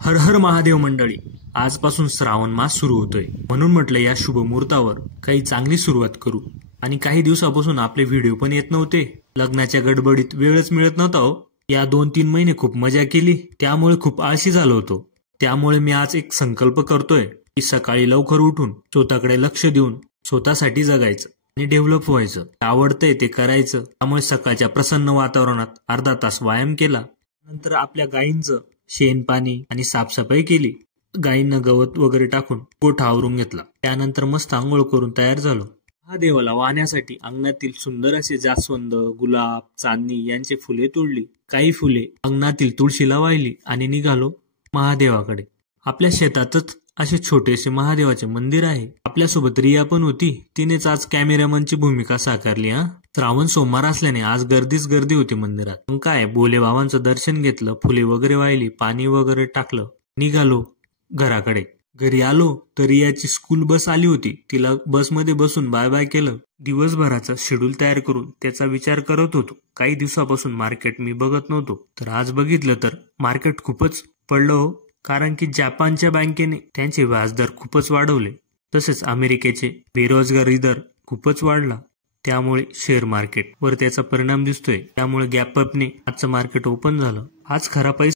हर हर महादेव मंडळी, आजपासून श्रावण मास सुरू होतोय, म्हणून म्हटलं या शुभ मुहूर्तावर काही चांगली सुरुवात करू. आणि काही दिवसापासून आपले व्हिडिओ पण येत नव्हते. लग्नाच्या गडबडीत वेळच मिळत नव्हता हो. या 2-3 महिने खूप मजा केली, त्यामुळे खूप आळशी झालो होतो. त्यामुळे मी आज एक संकल्प करतोय की सकाळी लवकर उठून स्वतःकडे लक्ष देऊन स्वतःसाठी जगायचं आणि डेव्हलप व्हायचं. आवडतंय ते करायचं. त्यामुळे सकाळच्या प्रसन्न वातावरणात अर्धा तास व्यायाम केला. नंतर आपल्या गायींचं शेण पाणी आणि साफसफाई केली. गायींना गवत वगैरे टाकून गोठा आवरून घेतला. त्यानंतर मस्त आंघोळ करून तयार झालो. महादेवाला वाहण्यासाठी अंगणातील सुंदर असे जास्वंद, गुलाब, चांदणी यांची फुले तोडली. काही फुले अंगणातील तुळशीला वाहिली आणि निघालो महादेवाकडे. आपल्या शेतातच असे छोटेसे महादेवाचे मंदिर आहे. आपल्यासोबत रिया पण होती. तिनेच आज कॅमेरामनची भूमिका साकारली. श्रावण सोमवार असल्याने आज गर्दीच गर्दी होती मंदिरात. मग काय, भोले बाबांचं दर्शन घेतलं, फुले वगैरे वाहिली, पाणी वगैरे टाकलं, निघालो घराकडे. घरी आलो तर रियाची स्कूल बस आली होती. तिला बसमध्ये बसून बाय बाय केलं. दिवसभराचा शेड्यूल तयार करून त्याचा विचार करत होतो. काही दिवसापासून मार्केट मी बघत नव्हतो, तर आज बघितलं तर मार्केट खूपच पडलं हो. कारण की जपानच्या बँकेने त्यांचे व्याजदर खूपच वाढवले. तसेच अमेरिकेचे बेरोजगारी दर खूपच वाढला. त्यामुळे शेअर मार्केट वर त्याचा परिणाम दिसतोय. त्यामुळे गॅपअपने आजचं मार्केट ओपन झालं. आज खरा पैसा